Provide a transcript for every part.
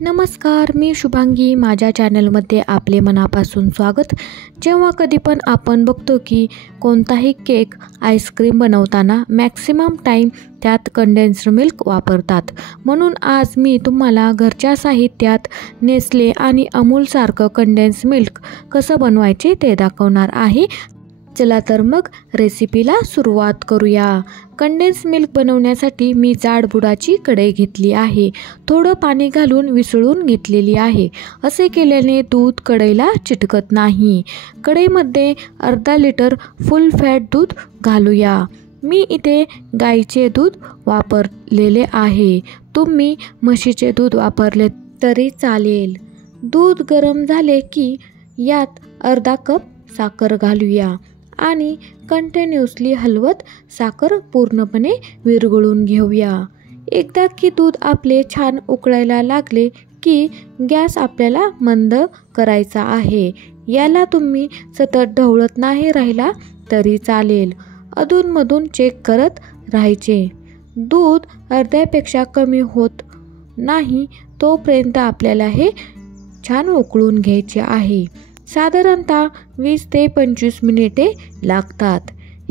नमस्कार, मी शुभांगी. माझ्या चॅनलमध्ये आपले मनापासून स्वागत. जेव्हा कधी पण आपण बघतो की कोणताही केक, आईस्क्रीम बनवताना मॅक्सिमम टाईम त्यात कंडेन्स्ड मिल्क वापरतात. म्हणून आज मी तुम्हाला घरच्या साहित्यात नेस्ले आणि अमूलसारखं कंडेन्स्ड मिल्क कसं बनवायचे ते दाखवणार आहे. चला तर मग रेसिपीला सुरुवात करूया. कंडेन्स मिल्क बनवण्यासाठी मी जाड बुडाची कढई घेतली आहे. थोडं पाणी घालून विसळून घेतलेली आहे. असे केल्याने दूध कढईला चिटकत नाही. कढईमध्ये अर्धा लिटर फुल फॅट दूध घालूया. मी इथे गाईचे दूध वापरलेले आहे. तुम्ही म्हशीचे दूध वापरले तरी चालेल. दूध गरम झाले की यात अर्धा कप साखर घालूया आणि कंटिन्युअसली हलवत साखर पूर्णपणे विरघळून घेऊया. एकदा की दूध आपले छान उकळायला लागले की गॅस आपल्याला मंद करायचा आहे. याला तुम्ही सतत ढवळत नाही राहिला तरी चालेल. अधूनमधून चेक करत राहायचे. दूध अर्ध्यापेक्षा कमी होत नाही तोपर्यंत आपल्याला हे छान उकळून घ्यायचे आहे. साधारणतः 20 ते 25 मिनिटे लागतात.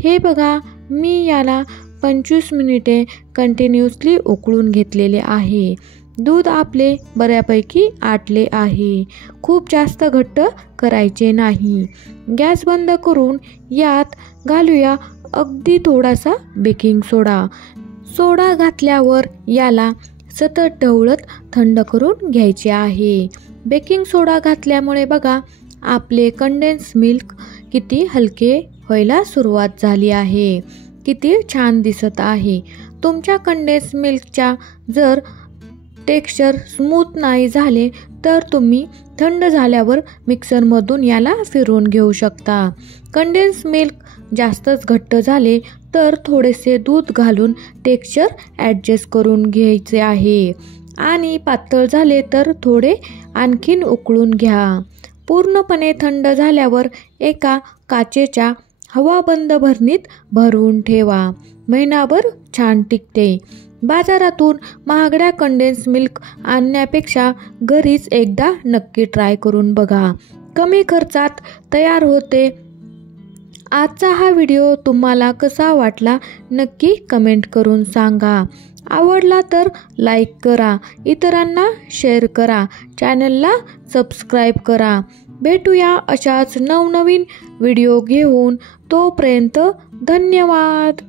हे बघा, मी याला 25 मिनिटे कंटिन्युअसली उकळून घेतलेले आहे. दूध आपले बऱ्यापैकी आटले आहे. खूप जास्त घट्ट करायचे नाही. गॅस बंद करून यात घालूया अगदी थोडासा बेकिंग सोडा. सोडा घातल्यावर याला सतत ढवळत थंड करून घ्यायचे आहे. बेकिंग सोडा घातल्यामुळे बघा आपले कंडेन्स मिल्क किती हलके व्हायला सुरुवात झाली आहे. किती छान दिसत आहे. तुमच्या कंडेन्स मिल्कच्या जर टेक्स्चर स्मूथ नाही झाले तर तुम्ही थंड झाल्यावर मिक्सरमधून याला फिरवून घेऊ शकता. कंडेन्स मिल्क जास्तच घट्ट झाले तर थोडेसे दूध घालून टेक्स्चर ॲडजस्ट करून घ्यायचे आहे आणि पातळ झाले तर थोडे आणखीन उकळून घ्या. पूर्णपणे थंड झाल्यावर एका काचेच्या हवाबंद भरणीत भरून ठेवा. महिनाभर छान टिकते. बाजारातून महागड्या कंडेन्स मिल्क आणण्यापेक्षा घरीच एकदा नक्की ट्राय करून बघा. कमी खर्चात तयार होते. आजचा हा व्हिडिओ तुम्हाला कसा वाटला नक्की कमेंट करून सांगा. आवडला तर लाईक करा, इतरांना शेअर करा, चॅनलला सबस्क्राईब करा. भेटूया अशाच नवनवीन व्हिडिओ घेऊन. तोपर्यंत धन्यवाद.